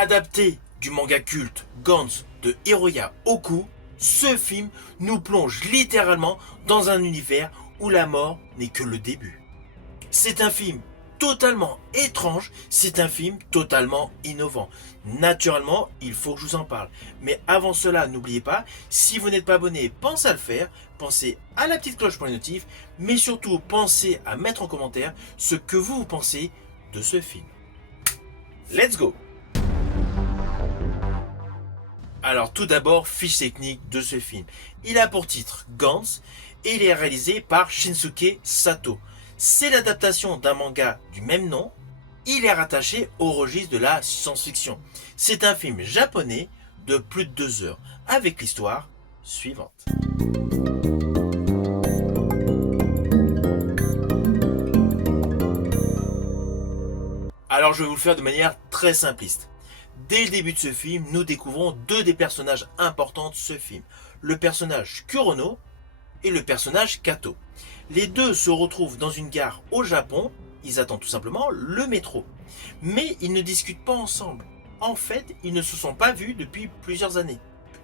Adapté du manga culte Gantz de Hiroya Oku, ce film nous plonge littéralement dans un univers où la mort n'est que le début. C'est un film totalement étrange, c'est un film totalement innovant. Naturellement, il faut que je vous en parle. Mais avant cela, n'oubliez pas, si vous n'êtes pas abonné, pensez à le faire, pensez à la petite cloche pour les notifs, mais surtout pensez à mettre en commentaire ce que vous pensez de ce film. Let's go! Alors tout d'abord, fiche technique de ce film. Il a pour titre Gantz et il est réalisé par Shinsuke Sato. C'est l'adaptation d'un manga du même nom. Il est rattaché au registre de la science-fiction. C'est un film japonais de plus de 2 heures, avec l'histoire suivante. Alors je vais vous le faire de manière très simpliste. Dès le début de ce film, nous découvrons 2 des personnages importants de ce film. Le personnage Kurono et le personnage Kato. Les deux se retrouvent dans une gare au Japon, ils attendent tout simplement le métro. Mais ils ne discutent pas ensemble. En fait, ils ne se sont pas vus depuis plusieurs années.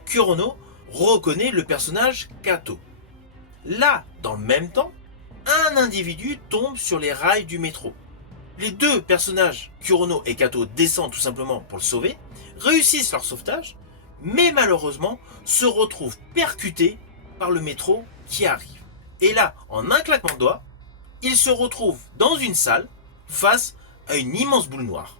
Kurono reconnaît le personnage Kato. Là, dans le même temps, un individu tombe sur les rails du métro. Les 2 personnages, Kurono et Kato, descendent tout simplement pour le sauver, réussissent leur sauvetage, mais malheureusement se retrouvent percutés par le métro qui arrive. Et là, en un claquement de doigts, ils se retrouvent dans une salle face à une immense boule noire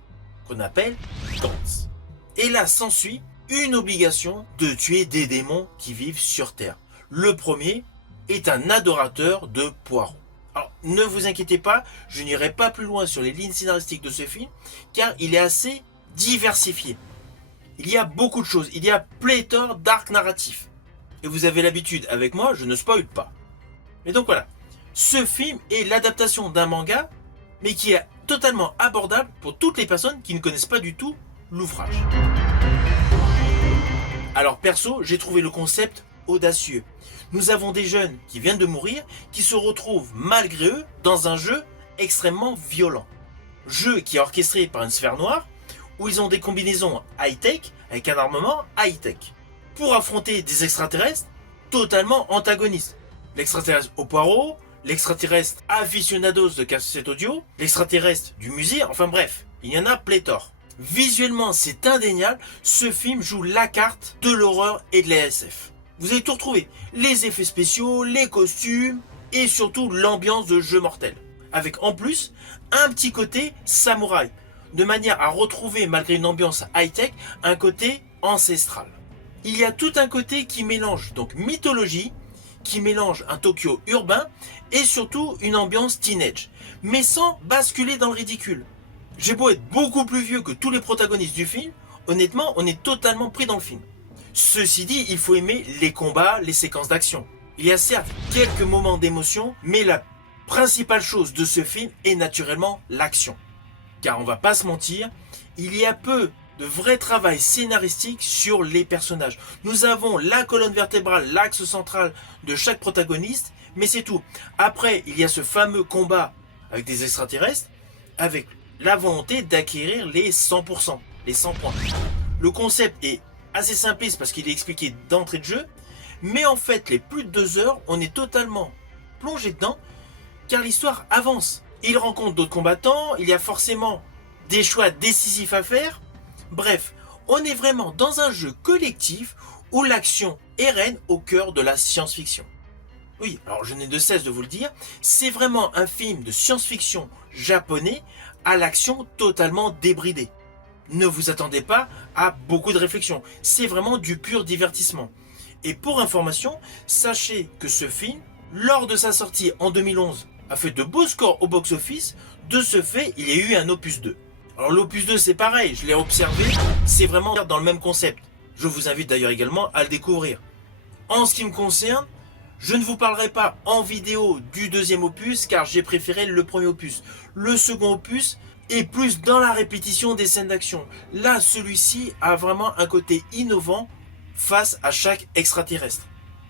qu'on appelle Gantz. Et là s'ensuit une obligation de tuer des démons qui vivent sur Terre. Le premier est un adorateur de poireaux. Alors, ne vous inquiétez pas, je n'irai pas plus loin sur les lignes scénaristiques de ce film, car il est assez diversifié. Il y a beaucoup de choses, il y a pléthore d'arcs narratifs. Et vous avez l'habitude, avec moi, je ne spoil pas. Mais donc voilà, ce film est l'adaptation d'un manga, mais qui est totalement abordable pour toutes les personnes qui ne connaissent pas du tout l'ouvrage. Alors perso, j'ai trouvé le concept audacieux. Nous avons des jeunes qui viennent de mourir, qui se retrouvent malgré eux dans un jeu extrêmement violent. Jeu qui est orchestré par une sphère noire, où ils ont des combinaisons high-tech avec un armement high-tech, pour affronter des extraterrestres totalement antagonistes. L'extraterrestre au poireau, l'extraterrestre aficionados de cassette audio, l'extraterrestre du musée, enfin bref, il y en a pléthore. Visuellement, c'est indéniable, ce film joue la carte de l'horreur et de la SF. Vous allez tout retrouver, les effets spéciaux, les costumes et surtout l'ambiance de jeu mortel. Avec en plus un petit côté samouraï, de manière à retrouver malgré une ambiance high-tech, un côté ancestral. Il y a tout un côté qui mélange donc mythologie, qui mélange un Tokyo urbain et surtout une ambiance teenage, mais sans basculer dans le ridicule. J'ai beau être beaucoup plus vieux que tous les protagonistes du film, honnêtement, on est totalement pris dans le film. Ceci dit, il faut aimer les combats, les séquences d'action. Il y a certes quelques moments d'émotion, mais la principale chose de ce film est naturellement l'action. Car on va pas se mentir, il y a peu de vrai travail scénaristique sur les personnages. Nous avons la colonne vertébrale, l'axe central de chaque protagoniste, mais c'est tout. Après, il y a ce fameux combat avec des extraterrestres, avec la volonté d'acquérir les 100%, les 100 points. Le concept est assez simpliste parce qu'il est expliqué d'entrée de jeu, mais en fait, les plus de 2 heures, on est totalement plongé dedans, car l'histoire avance. Il rencontre d'autres combattants, il y a forcément des choix décisifs à faire. Bref, on est vraiment dans un jeu collectif où l'action est reine au cœur de la science-fiction. Oui, alors je n'ai de cesse de vous le dire, c'est vraiment un film de science-fiction japonais à l'action totalement débridée. Ne vous attendez pas à beaucoup de réflexion, c'est vraiment du pur divertissement. Et pour information, sachez que ce film, lors de sa sortie en 2011, a fait de beaux scores au box-office. De ce fait, il y a eu un opus 2. Alors l'opus 2 c'est pareil, je l'ai observé, c'est vraiment dans le même concept. Je vous invite d'ailleurs également à le découvrir. En ce qui me concerne, je ne vous parlerai pas en vidéo du 2e opus car j'ai préféré le premier opus. Le second opus est plus dans la répétition des scènes d'action. Là, celui-ci a vraiment un côté innovant face à chaque extraterrestre.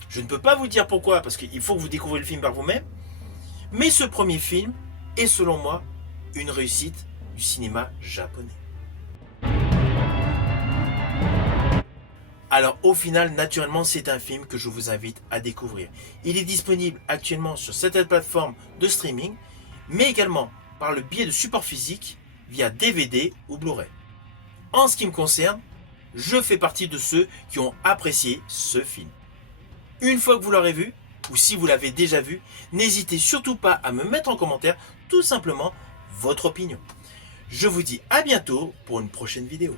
Je ne peux pas vous dire pourquoi parce qu'il faut que vous découvriez le film par vous-même. Mais ce premier film est selon moi une réussite du cinéma japonais. Alors au final, naturellement, c'est un film que je vous invite à découvrir. Il est disponible actuellement sur certaines plateformes de streaming, mais également par le biais de supports physiques via DVD ou Blu-ray. En ce qui me concerne, je fais partie de ceux qui ont apprécié ce film. Une fois que vous l'aurez vu, ou si vous l'avez déjà vu, n'hésitez surtout pas à me mettre en commentaire tout simplement votre opinion. Je vous dis à bientôt pour une prochaine vidéo.